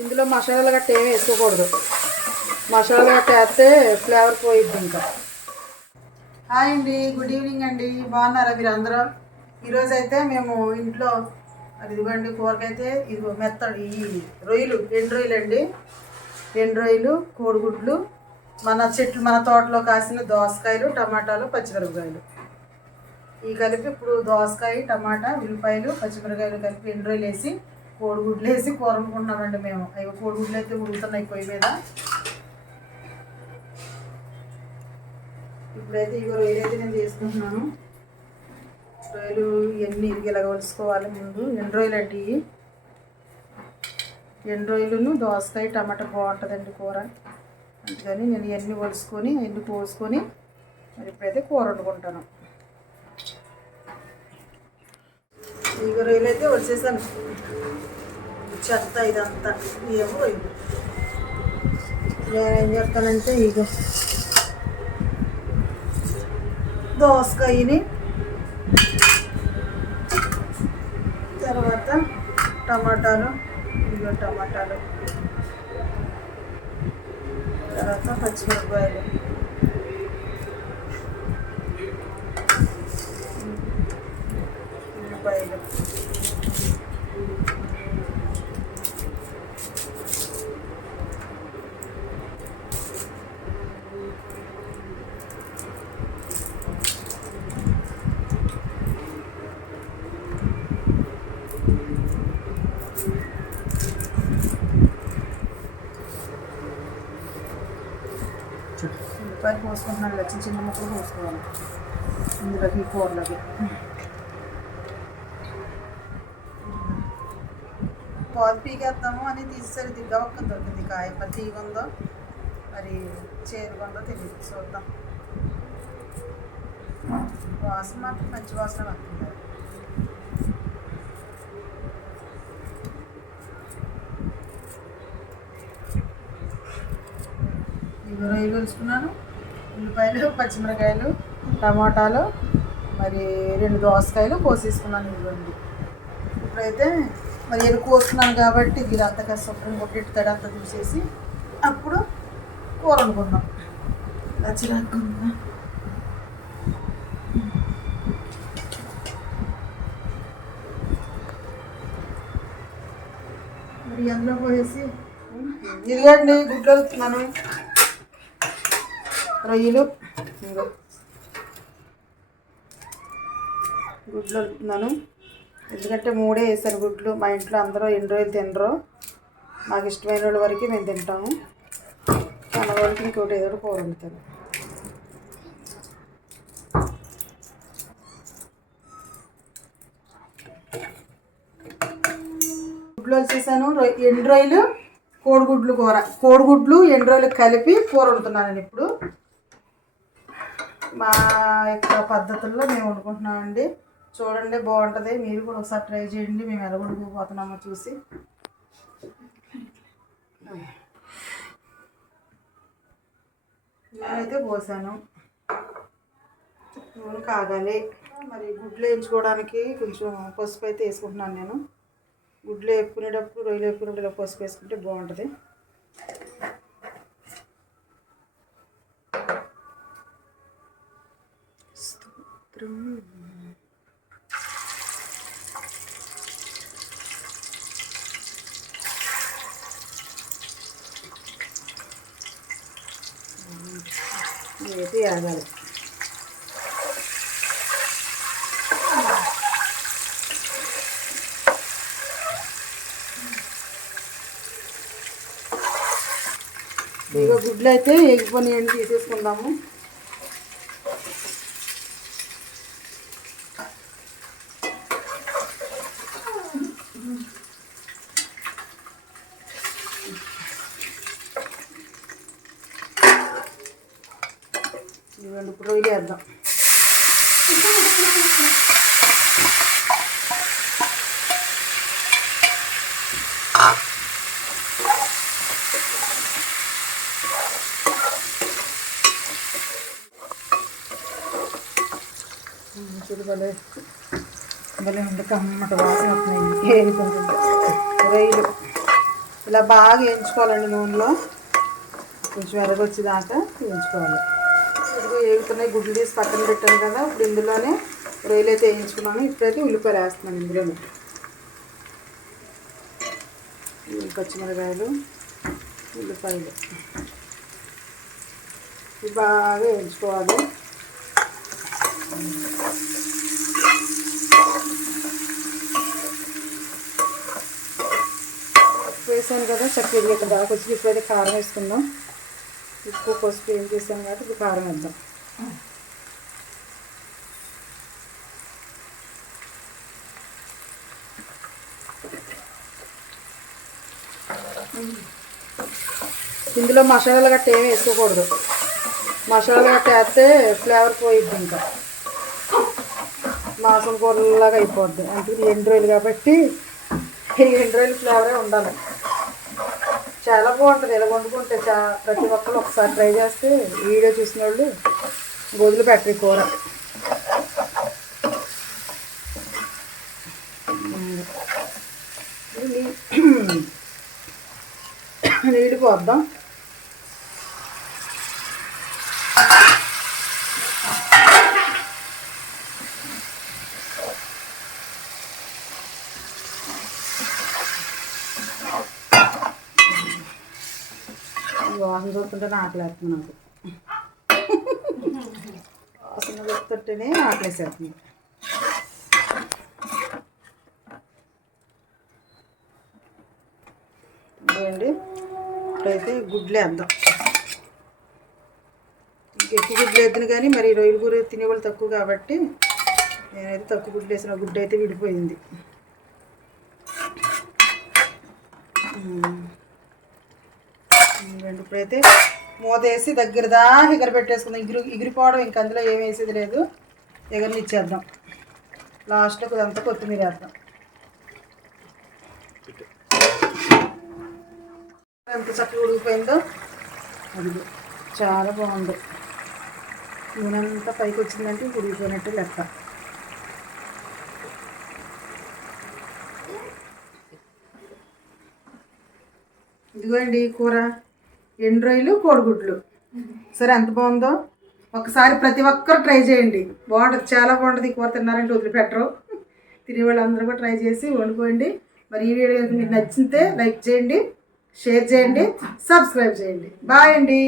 ఇందులో మసాలాలు గట్ట ఏమి వేసుకోకూడదు. మసాలాలు గట్ట వేస్తే ఫ్లేవర్ పోయిద్ది ఇంకా. హాయ్ అండి గుడ్ ఈవినింగ్ అండి. బాగున్నారా మీరు అందరూ ఈరోజు అయితే మేము ఇంట్లో అది ఇదిగోండి కూరకైతే ఇది మెత్త ఈ రొయ్యలు ఎండు రొయ్యలు అండి. ఎండు రొయ్యలు కోడిగుడ్లు మన చెట్లు మన తోటలో కాసిన దోసకాయలు టమాటాలు పచ్చిమిరపకాయలు. ఈ కలిపి ఇప్పుడు దోసకాయ టమాటా ఉల్లిపాయలు పచ్చిమిరకాయలు కలిపి ఎండు రొయ్యలు వేసి కోడిగుడ్లు వేసి కూర వండుకుంటున్నామండి మేము. అవి కోడిగుడ్లు అయితే ఉడుకుతున్నాయి పొయ్యి మీద. ఇప్పుడైతే ఇవి రొయ్యలు అయితే నేను తీసుకుంటున్నాను. రొయ్యలు ఇవన్నీ ఇలాగ వలుసుకోవాలి ముందు. ఎండు రొయ్యలు అంటే ఇవి. ఎండు రొయ్యలను దోసకాయ టమాటా బాగుంటుందండి కూర. అందుకని నేను ఇవన్నీ వలుసుకొని అవన్నీ కోసుకొని మరి ఇప్పుడైతే కూర వండుకుంటాను. ఈగ రొయ్యలు అయితే వచ్చేసాను. చెత్త ఇదంతా ఏమో రొయ్యలు నేను ఏం చేస్తానంటే ఇక దోసకాయని తర్వాత టమాటాలు ఇదిగో టమాటాలు తర్వాత పచ్చిమిరపకాయలు. ఉల్లిపాయలు ఉల్లిపాయలు పోసుకుంటున్నాను ఇలా చిన్న చిన్న ముక్కలు పోసుకోవాలి ఇందులోకి ఈ కూరలోకి పాలు పీకేద్దాము అని తీసేసరి. దిగ్గ ఒక్క దొరికింది. కాయ మరి తీగుందో మరి చేరుకుందో తెలియదు చూద్దాం. వాసన మాత్రం మంచి వాసన వస్తుంది. ఇవి రొయ్యలు వేసుకున్నాను ఉల్లిపాయలు పచ్చిమిరకాయలు టమాటాలు మరి రెండు దోసకాయలు కోసేసుకున్నాను ఇవ్వండి ఇప్పుడైతే మరి ఎరుకు కోసుకున్నాను కాబట్టి ఇది అంత కష్టం కొట్టెట్టుతాడు అంత చూసేసి అప్పుడు కూర వండుకుందాం. నచ్చిరాకుండా మరి అందులో పోయేసి ఇదిగోండి గుడ్లు వస్తున్నాను రొయ్యలు గుడ్లు వలుపుతున్నాను ఎందుకంటే మూడే వేసారు గుడ్లు. మా ఇంట్లో అందరూ ఎన్ని రోజులు తినరు మాకు ఇష్టమైన వాళ్ళ వరకు మేము తింటాము. మన వాళ్ళకి ఇంకోటి ఏదో కూర వండుతాను. గుడ్లు వచ్చేసాను ఎండు రొయ్యలు కోడిగుడ్లు కూర. కోడిగుడ్లు ఎండు రొయ్యలు కలిపి కూర వండుతున్నాను ఇప్పుడు. మా యొక్క పద్ధతుల్లో మేము వండుకుంటున్నామండి. చూడండి బాగుంటుంది. మీరు కూడా ఒకసారి ట్రై చేయండి. మేము ఎలా చూసి. నేనైతే పోసాను. నూనె కాగాలి. మరి గుడ్లు వేయించుకోవడానికి కొంచెం పసుపు అయితే వేసుకుంటున్నాను నేను. గుడ్లు వేపుకునేటప్పుడు రొయ్యలు వేపుకునేటప్పుడు ఇలా పసుపు వేసుకుంటే బాగుంటుంది. స్తోత్రం. ఇదైతే ఆగాలి ఇక గుడ్లు అయితే ఎగిపోయినాయండి తీసేసుకుందాము ఇవ్వండి ఇప్పుడు చూడు భలే భలే ఉంది కమ్మట వాసన వస్తున్నాయి ఇలా బాగా వేయించుకోవాలండి నూనెలో. కొంచెం ఎర్రగొచ్చేదాకా వేయించుకోవాలి. ఇదిగో వేగుతున్నాయి గుడ్లు తీసి పక్కన పెట్టాను కదా ఇప్పుడు ఇందులోనే రొయ్యలు అయితే వేయించుకున్నాను. ఇప్పుడైతే ఉల్లిపాయలు వేస్తున్నాను ఇందులోనే ఈ పచ్చిమిరకాయలు ఉల్లిపాయలు. ఇవి బాగా వేయించుకోవాలి. వేసాను కదా చక్కగా ఇక్కడ దాకా వచ్చి ఇప్పుడైతే కారం వేసుకుందాం. ఉప్పు పసుపు ఏం చేసాం కాబట్టి ఇప్పుడు కారం వేద్దాం. ఇందులో మసాలాలు గట్ట ఏమి వేసుకోకూడదు. మసాలా గట్ట వేస్తే ఫ్లేవర్ పోయిద్ది ఇంకా. మాసం కూరలాగా అయిపోద్ది. అంటే ఎండు రోజులు కాబట్టి ఎండు రోజులు ఫ్లేవరే ఉండాలి. చాలా బాగుంటుంది. ఇలా వండుకుంటే చా ప్రతి ఒక్కరు ఒకసారి ట్రై చేస్తే వీడియో చూసిన వాళ్ళు గోధులు పెట్టరు కూర నీళ్ళు పోద్దాం ఈ వాసన ఆకలేస్తుంది నాకు. వాసన చూస్తుంటేనే ఆకలేసేస్తుంది. ఇదిగోండి ఇప్పుడైతే గుడ్లు వేద్దాం. ఇంక ఎక్కువ గుడ్లు వేద్దును కానీ మరి రొయ్యలు కూర తినేవాళ్ళు తక్కువ కాబట్టి నేనైతే తక్కువ గుడ్లు వేసిన గుడ్డు అయితే విడిపోయింది. రెండు ఇప్పుడైతే మూత వేసి దగ్గర దా ఎగర పెట్టేసుకుందాం. ఎగిరి ఎగిరిపోవడం ఇంక అందులో ఏం వేసేది లేదు. ఎగరనిచ్చేద్దాం లాస్ట్కి అంతా కొత్తిమీర వేద్దాం. ఎంత చక్కగా ఉడికిపోయిందో అది చాలా బాగుంది. నూనె అంతా పైకి వచ్చిందంటే ఇంక ఉడికిపోయినట్టు లెక్క. ఇదిగోండి కూర. ఎండు రొయ్యలు కోడిగుడ్లు. సరే ఎంత బాగుందో? ఒకసారి ప్రతి ఒక్కరు ట్రై చేయండి. బాగుంటుంది చాలా బాగుంటుంది. కూర తిన్నారంటే వదిలిపెట్టరు. తినే వాళ్ళందరూ కూడా ట్రై చేసి వండుకోండి. మరి ఈ వీడియో మీకు నచ్చితే లైక్ చేయండి షేర్ చేయండి సబ్స్క్రైబ్ చేయండి. బాయ్ అండి.